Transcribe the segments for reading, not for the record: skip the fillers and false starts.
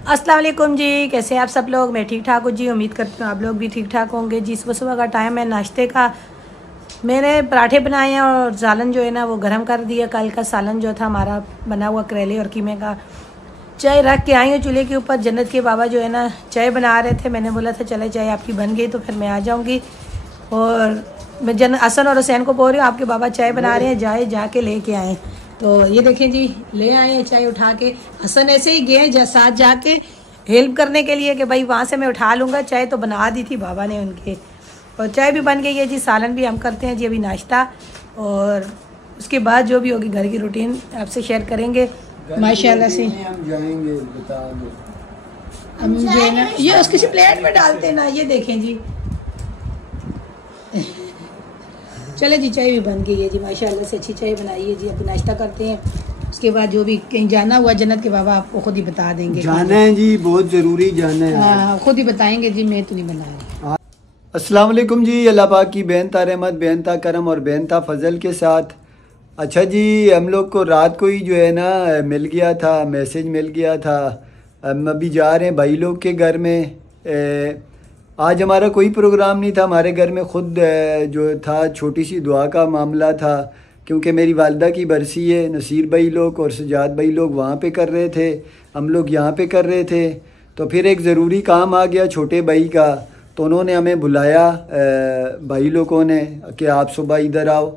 अस्सलाम वालेकुम जी, कैसे हैं आप सब लोग। मैं ठीक ठाक हूँ जी, उम्मीद करती हूँ आप लोग भी ठीक ठाक होंगे जी। सुबह सुबह का टाइम है नाश्ते का। मैंने पराठे बनाए हैं और सालन जो है ना वो गर्म कर दिया। कल का सालन जो था हमारा बना हुआ करेले और कीमे का। चाय रख के आई हूँ चूल्हे के ऊपर। जन्नत के बाबा जो है ना चाय बना रहे थे, मैंने बोला था चले चाय आपकी बन गई तो फिर मैं आ जाऊँगी। और मैं हसन और हुसैन को बोल रही हूँ आपके बाबा चाय बना रहे हैं, जाके लेके आए। तो ये देखें जी, ले आए हैं चाय उठा के। हसन ऐसे ही गए साथ जाके हेल्प करने के लिए कि भाई वहाँ से मैं उठा लूँगा। चाय तो बना दी थी बाबा ने उनके, और चाय भी बन गई है जी। सालन भी हम करते हैं जी अभी नाश्ता, और उसके बाद जो भी होगी घर की रूटीन आपसे शेयर करेंगे माशाल्लाह से। हम जाएंगे हम जो है ना ये किसी प्लेट में डालते हैं ना, ये देखें जी। चले जी, चाय भी बन गई है जी माशाल्लाह से, अच्छी चाय बनाई है जी। अब नाश्ता करते हैं, उसके बाद जो भी कहीं जाना हुआ जन्नत के बाबा आपको खुद ही बता देंगे। जाना है जी, बहुत ज़रूरी जाना है। हाँ खुद ही बताएंगे जी, मैं तो नहीं बना रही। अस्सलाम वालेकुम जी। अल्लाह पाक की बेनता रहमत, बेनता करम और बेनता फजल के साथ। अच्छा जी, हम लोग को रात को ही जो है ना मिल गया था, मैसेज मिल गया था। हम अभी जा रहे हैं भाई लोग के घर में। आज हमारा कोई प्रोग्राम नहीं था, हमारे घर में खुद जो था छोटी सी दुआ का मामला था, क्योंकि मेरी वालदा की बरसी है। नसीर भाई लोग और सजाद भाई लोग वहाँ पे कर रहे थे, हम लोग यहाँ पे कर रहे थे। तो फिर एक ज़रूरी काम आ गया छोटे भाई का, तो उन्होंने हमें बुलाया भाई लोगों ने कि आप सुबह इधर आओ।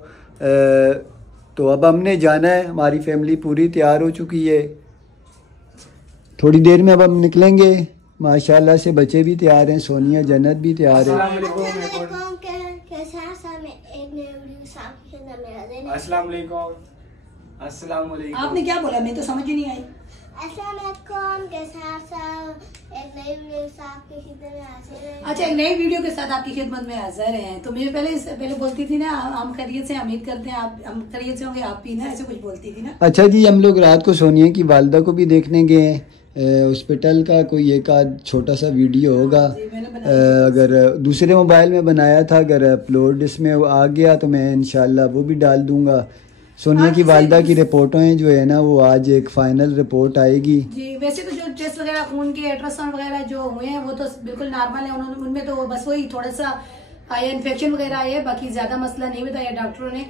तो अब हमने जाना है, हमारी फैमिली पूरी तैयार हो चुकी है। थोड़ी देर में अब हम निकलेंगे। माशाल्लाह से बच्चे भी तैयार हैं, सोनिया जन्नत भी तैयार है। आपने क्या बोला, मैं तो समझ ही नहीं आई। अच्छा, एक नई वीडियो के साथ आपकी खिदमत में हाजिर हैं। तो मैं पहले बोलती थी ना हम खैरियत से, उम्मीद करते हैं आप हम खैरियत से होंगे, आप भी ना ऐसे कुछ बोलती थी ना। अच्छा जी, हम लोग रात को सोनिया की वालदा को भी देखने गए हैं। हॉस्पिटल का कोई एक आध छोटा सा वीडियो होगा, अगर दूसरे मोबाइल में बनाया था, अगर अपलोड इसमें आ गया तो मैं इंशाल्लाह वो भी डाल दूंगा। सोनिया की वालदा की रिपोर्टें जो है ना वो आज एक फाइनल रिपोर्ट आएगी जी। वैसे तो जो टेस्ट वगैरह खून के अल्ट्रासाउंड वगैरह जो हुए हैं वो तो बिल्कुल नॉर्मल है। उन्होंने उनमें तो बस वही थोड़ा सा आया इन्फेक्शन वगैरह आया है, बाकी ज्यादा मसला नहीं बताया डॉक्टरों ने।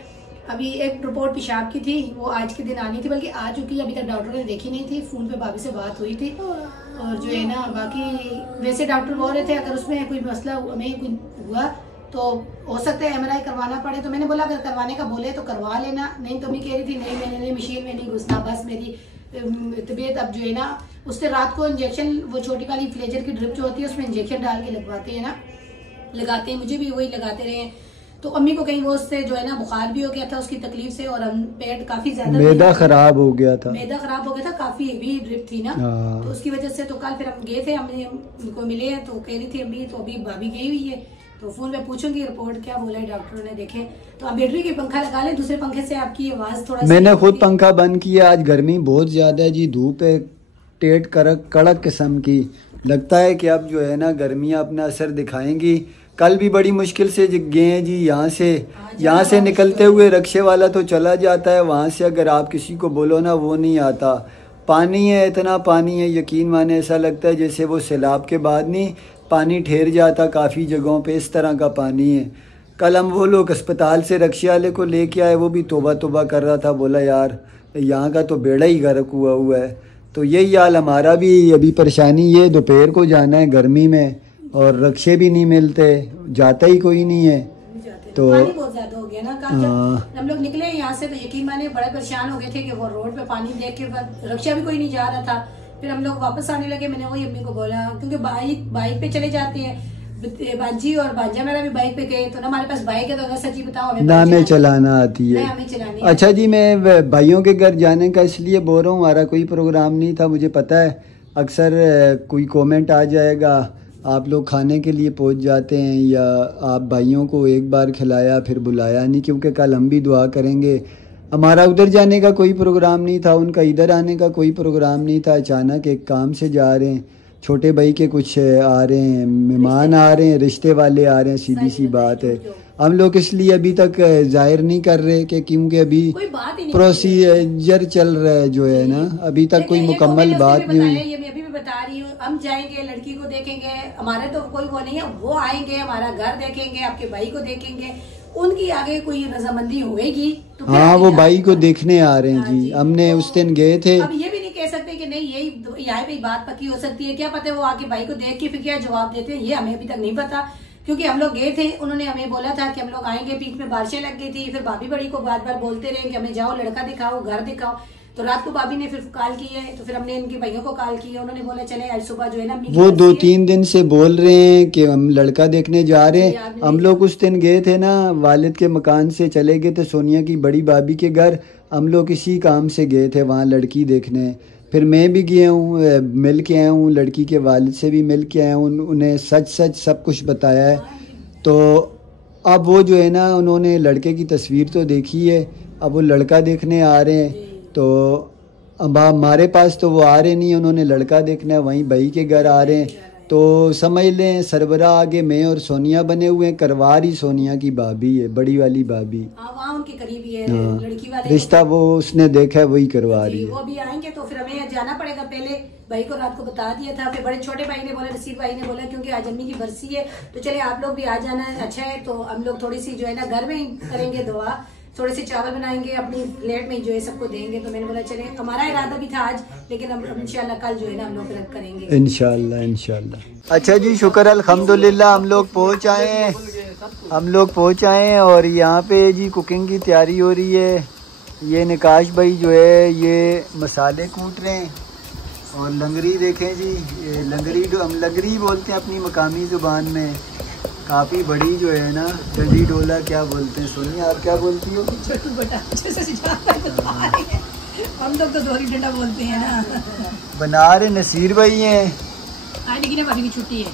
अभी एक रिपोर्ट पेशाब की थी, वो आज के दिन आनी थी, बल्कि आ चुकी है, अभी तक डॉक्टर ने देखी नहीं थी। फोन पे भाभी से बात हुई थी, और जो है ना बाकी वैसे डॉक्टर बोल रहे थे अगर उसमें कोई मसला हमें कोई हुआ तो हो सकता है एमआरआई करवाना पड़े। तो मैंने बोला अगर करवाने का बोले तो करवा लेना, नहीं तो मैं कह रही थी नहीं मैंने मशीन में नहीं घुसना, बस मेरी तबीयत अब जो है ना। उससे रात को इंजेक्शन, वो छोटी वाली फ्लेजर की ड्रिप जो होती है उसमें इंजेक्शन डाल के लगवाते हैं ना, लगाते हैं, मुझे भी वही लगाते रहे। तो अम्मी को कहीं वो उससे जो है ना बुखार भी हो गया था उसकी तकलीफ से, और हम पेट काफी ज्यादा मैदा खराब हो गया था, काफी हेवी ड्रिप थी ना, तो उसकी वजह से। तो कल फिर हम गए थे, हमने उनको मिले हैं, तो कह रही थी अम्मी, तो अभी भाभी गई हुई है, तो फोन पे पूछूंगी रिपोर्ट क्या बोला है डॉक्टरों ने, देखे। तो आप बैटरी के पंखा लगा लें, दूसरे पंखे से आपकी आवाज थोड़ा मैंने खुद पंखा बंद किया। आज गर्मी बहुत ज्यादा है जी, धूप है टेट कड़क किस्म की। लगता है कि अब जो है ना गर्मियाँ अपना असर दिखाएंगी। कल भी बड़ी मुश्किल से गए हैं जी, यहाँ से निकलते हुए रिक्शे वाला तो चला जाता है, वहाँ से अगर आप किसी को बोलो ना वो नहीं आता। पानी है, इतना पानी है, यकीन माने ऐसा लगता है जैसे वो सैलाब के बाद नहीं पानी ठहर जाता काफ़ी जगहों पे, इस तरह का पानी है। कल हम वो लोग अस्पताल से रिक्शे वाले को लेके आए, वो भी तौबा तौबा कर रहा था, बोला यार यहाँ का तो बेड़ा ही गर्क हुआ है। तो यही हाल हमारा भी। अभी परेशानी ये, दोपहर को जाना है गर्मी में और रिक्शे भी नहीं मिलते, जाता ही कोई नहीं है। तो पानी बहुत ज्यादा हो गया ना। कल जब हम लोग निकले यहाँ से तो यकीन माने बड़े परेशान हो गए थे कि वो रोड पे पानी देख के रिक्शा भी कोई नहीं जा रहा था। फिर हम लोग वापस आने लगे, मैंने वही अम्मी को बोला, क्योंकि बाइक पे चले जाते हैं, बाजी और बांजा मेरा भी बाइक पे गए, तो ना हमारे पास बाइक है, तो अगर सच्ची बताओ हमें चलाना आती है। हमें चलानी। अच्छा जी, मैं भाइयों के घर जाने का इसलिए बोल रहा हूँ, हमारा कोई प्रोग्राम नहीं था। मुझे पता है अक्सर कोई कमेंट आ जाएगा, आप लोग खाने के लिए पहुंच जाते हैं, या आप भाइयों को एक बार खिलाया फिर बुलाया नहीं, क्योंकि कल हम भी दुआ करेंगे। हमारा उधर जाने का कोई प्रोग्राम नहीं था, उनका इधर आने का कोई प्रोग्राम नहीं था। अचानक एक काम से जा रहे हैं, छोटे भाई के कुछ आ रहे हैं, मेहमान आ रहे हैं, रिश्ते वाले आ रहे हैं, सीधी सी बात है। हम लोग इसलिए अभी तक जाहिर नहीं कर रहे कि क्योंकि अभी प्रोसीजर चल रहा है जो है ना, अभी तक कोई मुकम्मल बात नहीं हुई। बता रही हूँ, हम जाएंगे लड़की को देखेंगे, हमारे तो कोई वो नहीं है, वो आएंगे हमारा घर देखेंगे, आपके भाई को देखेंगे, उनकी आगे कोई रजामंदी होएगी तो हाँ वो भाई को देखने आ रहे हैं जी। हमने उस दिन गए थे। अब ये भी नहीं कह सकते कि नहीं यही यहाँ पे बात पक्की हो सकती है, क्या पता है वो आके भाई को देख के फिर क्या जवाब देते हैं, ये हमें अभी तक नहीं पता। क्योंकि हम लोग गए थे, उन्होंने हमें बोला था कि हम लोग आएंगे, बीच में बारिशें लग गई थी, फिर भाभी बड़ी को बार बार बोलते रहे कि हमें जाओ लड़का दिखाओ, घर दिखाओ। तो रात को भाभी ने फिर कॉल की है, तो फिर हमने इनके भाइयों को कॉल किया, उन्होंने बोला चले आज सुबह जो है ना वो 2-3 दिन से बोल रहे हैं कि हम लड़का देखने जा रहे हैं। हम लोग उस दिन गए थे ना, वालिद के मकान से चले गए थे सोनिया की बड़ी भाभी के घर। हम लोग इसी काम से गए थे वहाँ लड़की देखने। फिर मैं भी गया हूँ, मिल के आया हूँ, लड़की के वालिद से भी मिल के आया हूँ, उन्हें सच सब कुछ बताया है। तो अब वो जो है ना, उन्होंने लड़के की तस्वीर तो देखी है, अब वो लड़का देखने आ रहे हैं। तो अब हमारे पास तो वो आ रहे नहीं, उन्होंने लड़का देखना है, वहीं भाई के घर आ रहे हैं। तो समझ लें सरबरा आगे मैं और सोनिया बने हुए हैं, करवार ही सोनिया की भाभी है, बड़ी वाली भाभी। वहाँ उनके करीबी है, हाँ, लड़की वाले रिश्ता वो उसने देखा है वही करवा रही है। वो भी आएंगे तो फिर हमें जाना पड़ेगा। पहले भाई को रात को बता दिया था, फिर बड़े छोटे भाई ने बोला, नसीब भाई ने बोला क्योंकि आज अम्मी की बरसी है तो चले आप लोग भी आ जाना, अच्छा है। तो हम लोग थोड़ी सी जो है ना घर में ही करेंगे दुआ, थोड़े से चावल बनाएंगे, अपनी प्लेट में जो है सबको देंगे। तो मैंने बोला चले, हमारा इरादा भी था आज, लेकिन हम इंशाल्लाह कल जो है ना हम लोग रद्द करेंगे इंशाल्लाह। अच्छा जी, शुक्र अल्हम्दुलिल्लाह हम लोग पहुँच आए और यहाँ पे जी कुकिंग की तैयारी हो रही है। ये निकाश भाई जो है ये मसाले कूट रहे हैं और लंगरी देखें जी, ये लंगरी हम लंगरी बोलते हैं अपनी मकामी ज़ुबान में। काफ़ी बड़ी जो है ना, डंडी डोला क्या बोलते हैं, सोनिया आप क्या बोलती हो? हम लोग तो दोहरी डंडा बोलते हैं ना। बना रहे नसीर भाई हैं, लेकिन अभी भी छुट्टी है।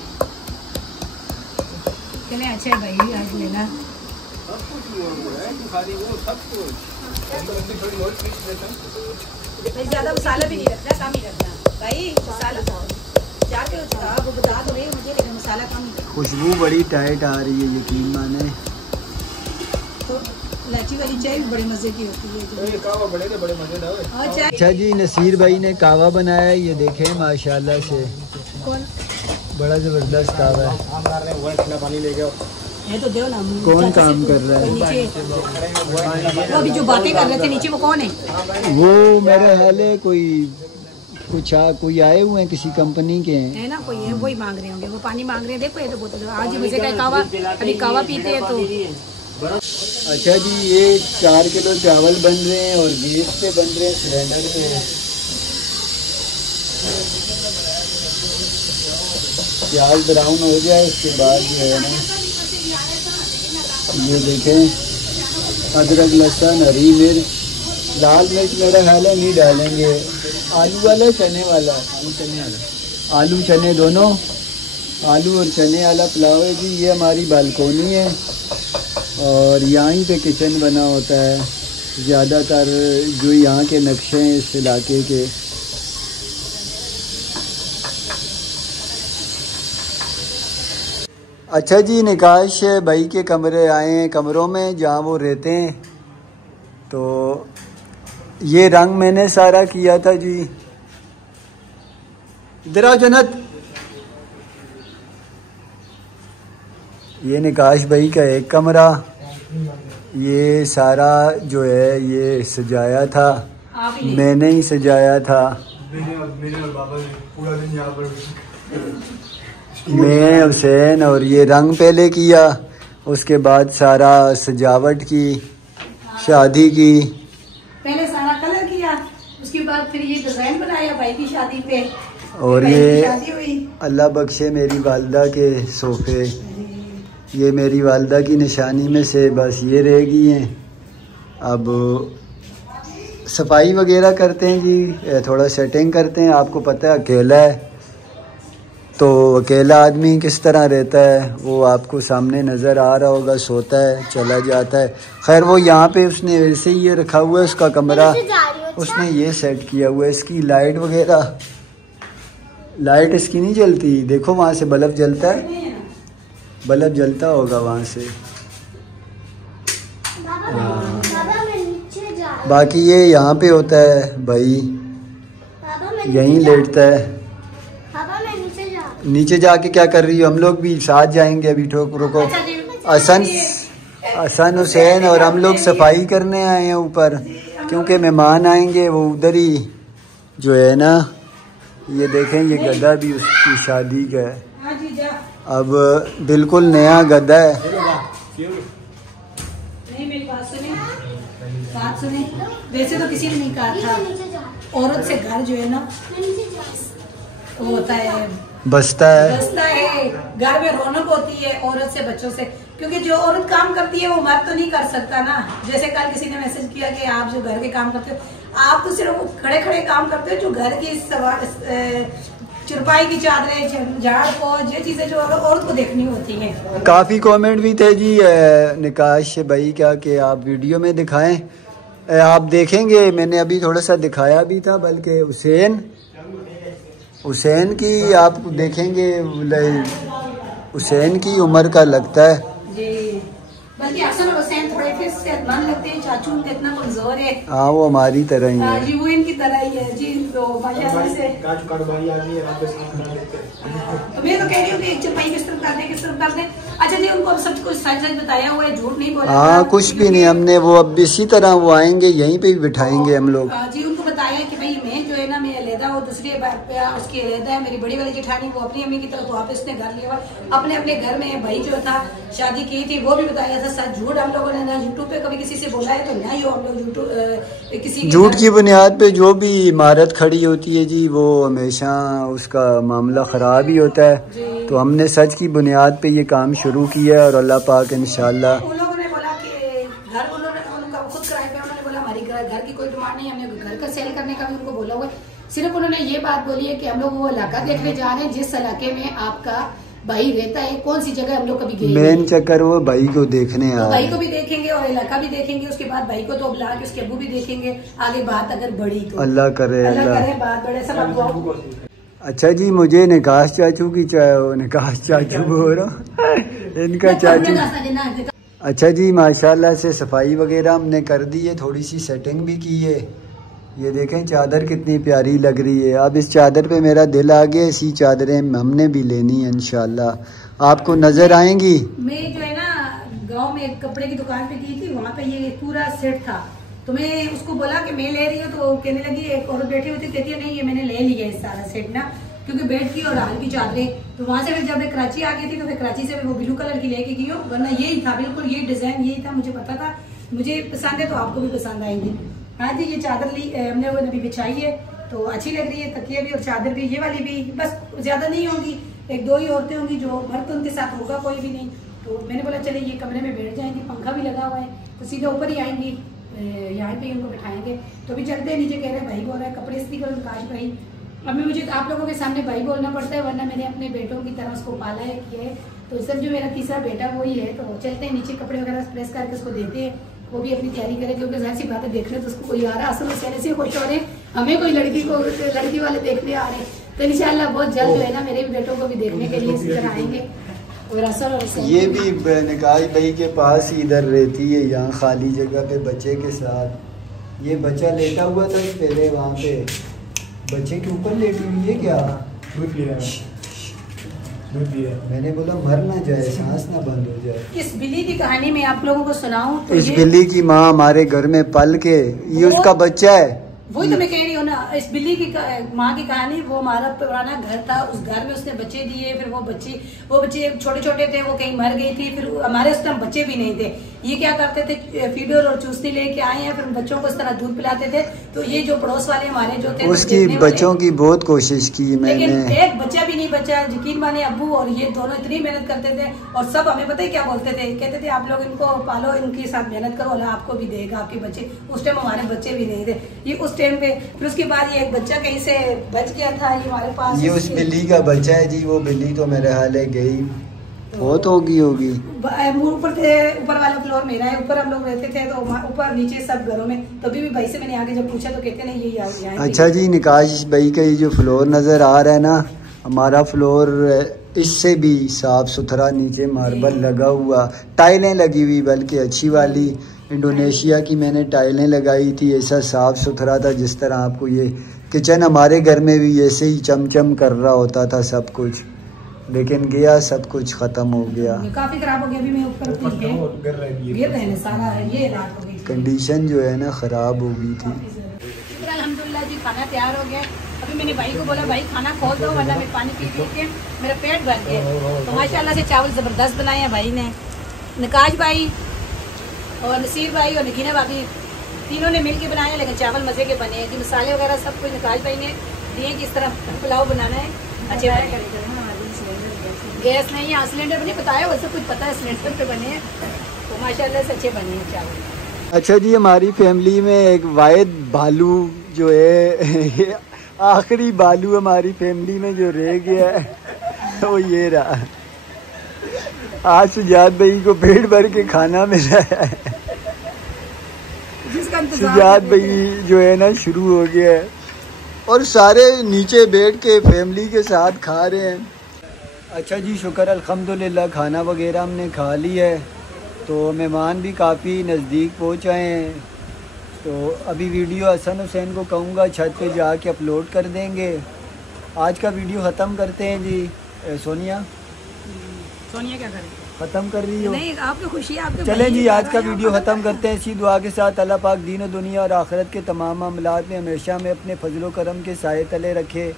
चले अच्छा है भाई, आज लेना ज्यादा मसाला भी नहीं रखना, कम ही रखना भाई। मसाला जाके वो बता दो मुझे, लेकिन मसाला कम ही। खुशबू बड़ी टाइट आ रही है, यकीन माने। तो इलायची वाली चाय भी बड़े मजे की होती है। कावा बड़े मजे। अच्छा जी, नसीर भाई ने कावा बनाया, ये देखें माशाल्लाह से। कौन? बड़ा जबरदस्त कावा है। पानी ले गया ये तो दो ना। कौन काम कर रहा है नीचे? वो अभी जो बातें कर रहे थे नीचे, वो कौन है? वो मेरा ख्याल है कोई आए हुए हैं, किसी कंपनी के हैं, है ना, कोई है, वही मांग रहे होंगे, वो पानी मांग रहे हैं। देखो ये तो बोतल आज मुझे क्या कावा, अभी कावा पीते हैं तो। अच्छा जी, ये 4 किलो चावल बन रहे हैं और गैस पे बन रहे हैं, सिलेंडर पे। प्याज ब्राउन हो जाए उसके बाद जो है ना, ये देखें अदरक लहसुन हरी मिर्च, लाल मिर्च मेरा ख्याल है नहीं डालेंगे। आलू वाला चने वाला, आलू चने दोनों, आलू और चने वाला पुलाव है जी। ये हमारी बालकोनी है और यहीं पे किचन बना होता है ज़्यादातर, जो यहाँ के नक्शे हैं इस इलाके के। अच्छा जी, निकाश भाई के कमरे आए हैं, कमरों में जहाँ वो रहते हैं। तो ये रंग मैंने सारा किया था जी। इधर आओ जन्नत। ये निकाश भाई का एक कमरा, ये सारा जो है ये सजाया था, मैंने ही सजाया था। मैंने और बाबा ने पूरा दिन यहाँ पर मैं, हुसैन, और ये रंग पहले किया, उसके बाद सारा सजावट की, शादी की, पहले सारा कलर किया, उसके बाद फिर ये डिजाइन बनाया भाई की शादी पे। और ये अल्लाह बख्शे मेरी वालदा के सोफे, ये मेरी वालदा की निशानी में से बस ये रह गई हैं। अब सफाई वगैरह करते हैं जी, थोड़ा सेटिंग करते हैं। आपको पता है अकेला है तो अकेला आदमी किस तरह रहता है वो आपको सामने नज़र आ रहा होगा, सोता है चला जाता है। खैर वो यहाँ पे उसने वैसे ही ये रखा हुआ है उसका कमरा, उसने ये सेट किया हुआ है। इसकी लाइट वगैरह, लाइट इसकी नहीं जलती, देखो वहाँ से बल्ब जलता है, बल्ब जलता होगा वहाँ से। बाकी ये यहाँ पे होता है भाई, यहीं लेटता है। नीचे जाके क्या कर रही हो? हम लोग भी साथ जाएंगे अभी, रुको। हसन हुसैन और हम लोग सफाई करने आए हैं ऊपर, क्योंकि मेहमान आएंगे। वो उधर ही जो है ना, ये देखें, ये गधा भी उसकी शादी का है। अब बिल्कुल नया गधा है। नहीं, मेरी बात सुने। वैसे तो किसी ने नहीं कहा था, औरत से घर जो है ना वो होता है, बसता है। घर में रौनक होती है औरत से, बच्चों से, क्योंकि जो औरत काम करती है वो मर्द तो नहीं कर सकता ना। जैसे कल किसी ने मैसेज किया कि आप जो घर के काम करते हो, आप तो सिर्फ खड़े खड़े काम करते हो। जो घर की चुरपाई की चादरें, झाड़ पोछ, ये चीजें जो औरत को देखनी होती हैं। काफी कमेंट भी थे जी निकाश भाई क्या कि आप वीडियो में दिखाएं। आप देखेंगे, मैंने अभी थोड़ा सा दिखाया भी था, बल्कि हुसैन की आप देखेंगे, हुसैन की उम्र का लगता है जी, बल्कि अक्सर हुसैन थोड़े फिर सेहतमंद लगते हैं। चाचू उनका इतना कमजोर है। हाँ, वो हमारी तरह ही है जी, वो इनकी तरह ही है जी। तो माशाल्लाह से तो मैं तो कह रही हूँ कि चपाई किस तरफ कर दे। अच्छा जी, उनको सब कुछ सच बताया हुआ है, झूठ नहीं बोला। हाँ, कुछ भी नहीं हमने। वो अब इसी तरह वो आएंगे, यहीं पे भी बिठाएंगे हम लोग जी। उनको बताया कि भाई मैं जो है ना, मैं अलहदा, वो दूसरी उसकी अलहदा है। मेरी बड़ी वाली जेठानी वो अपनी अम्मी की तरफ वापस ने घर लिया, अपने अपने घर में भाई जो था शादी की थी, वो भी बताया था। सच झूठ हम लोगों ने ना यूट्यूब पे कभी किसी से बोला है तो ना ही हम लोग यूट्यूब किसी झूठ की बुनियाद पे जो भी इमारत खड़ी होती है जी, वो हमेशा उसका मामला खराब ही होता है। तो हमने सच की बुनियाद पे ये काम शुरू किया है और अल्लाह पाक इंशाल्लाह। उन लोगों ने बोला कि घर उनका खुद किराए पे, उन्होंने बोला हमारी घर की कोई डिमांड नहीं, हमने घर का सेल करने का भी उनको बोला हुआ है। सिर्फ उन्होंने ये बात बोली है कि हम लोग वो इलाका देखने जा रहे हैं जिस इलाके में आपका भाई रहता है। कौन सी जगह हम लोग कभी गए, मेन चक्कर वो भाई को देखने तो भाई को भी देखेंगे और इलाका भी देखेंगे। उसके बाद भाई को तो बुला के उसके अब्बू भी देखेंगे। आगे बात अगर बढ़ी तो अल्लाह करे बात बढ़े सब। अच्छा जी, मुझे निकाश चाचू की निकाश चाचू बोल रहा इनका चाचू। अच्छा जी, माशाल्लाह से सफाई वगैरह हमने कर दी है, थोड़ी सी सेटिंग भी की है। ये देखें चादर कितनी प्यारी लग रही है। अब इस चादर पे मेरा दिल आ गया, इसी चादरें हमने भी लेनी है इंशाल्लाह। आपको नजर आएंगी। मैं जो है ना गांव में एक कपड़े की दुकान पे गई थी, वहाँ पे ये पूरा सेट था। तो मैं उसको बोला कि मैं ले रही हूँ, तो कहने लगी, एक और बैठी हुई थी, कहती है नहीं ये मैंने ले लिया है सारा सेट ना, क्योंकि बेड की और हाल की चादरें। तो वहाँ से जब मैं कराची आ गई थी, तो फिर कराची से वो ब्लू कलर की लेके गई हूँ, वरना यही था, बिल्कुल यही डिजाइन यही था। मुझे पता था मुझे पसंद है तो आपको भी पसंद आएंगी। हाँ जी, ये चादर ली हमने, वो अभी बिछाई है तो अच्छी लग रही है। तकिया भी और चादर भी, ये वाली भी, बस ज्यादा नहीं होंगी, एक दो ही औरतें होंगी, जो मर्द तो उनके साथ होगा कोई भी नहीं। तो मैंने बोला चले ये कमरे में बैठ जाएंगी, पंखा भी लगा हुआ है, तो सीधे ऊपर ही आएंगी, यहाँ पे उनको बिठाएंगे। तो अभी चलते हैं नीचे, कह रहे भाई बोल रहा है कपड़े इस्त्री करो काश भाई। अब मैं मुझे आप लोगों के सामने भाई बोलना पड़ता है, वरना मैंने अपने बेटों की तरह उसको पाला है, किया है। तो सब जो मेरा तीसरा बेटा वही है। तो चलते हैं नीचे, कपड़े वगैरह प्रेस करके उसको देते हैं, वो भी अपनी तैयारी करे, क्योंकि जाहिर सी बात है देखने तो उसको कोई आ रहा है। असल में से खुश हो रहे हैं, हमें कोई लड़की वाले देखने आ रहे हैं। तो इंशाल्लाह बहुत जल्द जो है ना मेरे भी बेटों को भी देखने के लिए इसी तरह आएंगे। और असल ये भी निकाह भाई के पास ही इधर रहती है, यहाँ खाली जगह पे बच्चे के साथ। ये बच्चा लेटा हुआ था पहले, वहाँ पे बच्चे के ऊपर लेटी हुई है। क्या मैंने बोला मर ना जाए, सांस ना बंद हो जाए। इस बिल्ली की कहानी में आप लोगों को सुनाऊं तो इस बिल्ली की माँ हमारे घर में पल के, ये उसका बच्चा है। वही तो मैं कह रही हूँ ना, इस बिल्ली की माँ की कहानी। वो हमारा पुराना घर था, उस घर में उसने बच्चे दिए, फिर वो बच्चे छोटे छोटे थे, वो कहीं मर गई थी। फिर हमारे उस टाइम बच्चे भी नहीं थे। ये क्या करते थे, फीडर और चूसनी लेके आए हैं, फिर बच्चों को इस तरह दूध पिलाते थे। तो ये जो पड़ोस वाले हमारे जो थे, उसकी बच्चों की बहुत कोशिश की मैंने, लेकिन एक बच्चा भी नहीं बचा। यकीन माने अब्बू और ये दोनों इतनी मेहनत करते थे, और सब हमें पता है क्या बोलते थे, कहते थे आप लोग इनको पालो, इनके साथ मेहनत करो, अल्लाह आपको भी देगा आपके बच्चे। उस टाइम हमारे बच्चे भी नहीं थे ये उस टाइम पे। फिर उसके बाद ये एक बच्चा कहीं से बच गया था, ये हमारे पास, ये उस बिल्ली का बच्चा है जी। वो बिल्ली तो मेरे हाल है गई, बहुत होगी ऊपर वाला फ्लोर मेरा है, ऊपर हम लोग रहते थे, तो ऊपर नीचे सब घरों में। तभी भी भाई से मैंने आगे जब पूछा तो कहते नहीं ये यहाँ। अच्छा जी, निकाश भाई का ये जो फ्लोर नजर आ रहा है ना, हमारा फ्लोर इससे भी साफ सुथरा, नीचे मार्बल लगा हुआ, टाइलें लगी हुई, बल्कि अच्छी वाली इंडोनेशिया की मैंने टाइलें लगाई थी। ऐसा साफ सुथरा था जिस तरह आपको ये किचन हमारे घर में भी ऐसे ही चमचम कर रहा होता था सब कुछ, लेकिन गया सब कुछ ख़त्म हो गया। काफी खराब हो गया। अभी मैं ऊपर सारा ये रात हो गई, कंडीशन जो है ना ख़राब हो गई थी। अल्हम्दुलिल्लाह जी खाना तैयार हो गया। अभी मैंने भाई को बोला भाई खाना खोल दो वरना मैं पानी पी के मेरा पेट भर गया। तो माशाल्लाह से चावल ज़बरदस्त बनाए हैं भाई ने, निकाश भाई और नसीर भाई और नगीना भाभी तीनों ने मिल के बनाए, लेकिन चावल मज़े के बने हैं जी। मसाले वगैरह सब कुछ निकाश भाई ने दिए कि इस तरह पुलाव बनाना है। अच्छे गैस नहीं है, सिलेंडर नहीं बताया, वैसे कुछ पता है सिलेंडर पे बने हैं, तो माशाल्लाह से अच्छे बने हैं चावल। अच्छा जी, हमारी फैमिली में एक वाहिद बालू जो है आखिरी बालू हमारी फैमिली में जो रह गया है वो ये रहा। आज सुजात भाई को पेट भर के खाना मिला है। सुजात भाई जो है ना शुरू हो गया है और सारे नीचे बैठ के फैमिली के साथ खा रहे हैं। अच्छा जी, शुक्र अल्हम्दुलिल्लाह खाना वगैरह हमने खा लिया है, तो मेहमान भी काफ़ी नज़दीक पहुँच आए हैं। तो अभी वीडियो हसन हुसैन को कहूँगा छत पे जाके अपलोड कर देंगे। आज का वीडियो ख़त्म करते हैं जी। सोनिया क्या करें, ख़त्म कर रही हो? नहीं, आपको खुशी है आपके। चलें जी, आज का वीडियो ख़त्म करते हैं इसी दुआ के साथ, अल्लाह पाक दीन और दुनिया और आखिरत के तमाम मामलात में हमेशा में अपने फजलो करम के साए तले रखे।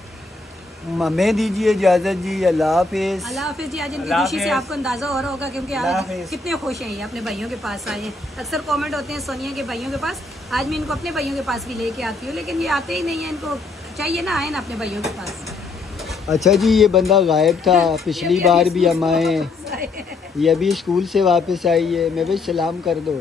हमें दीजिए इजाज़त जी, अल्लाह हाफिज़। अल्लाह हाफिज़ जी। आज इनकी खुशी से आपको अंदाज़ा हो रहा होगा क्योंकि आज कितने खुश हैं ये अपने भाइयों के पास आए हैं। अक्सर कमेंट होते हैं सोनिया के भाइयों के पास, आज मैं इनको अपने भाइयों के पास भी लेके आती हूँ, लेकिन ये आते ही नहीं है। इनको चाहिए ना आए ना अपने भाइयों के पास। अच्छा जी, ये बंदा गायब था, पिछली बार भी हम आए, ये अभी स्कूल से वापस आई है। मैं भी सलाम कर दो।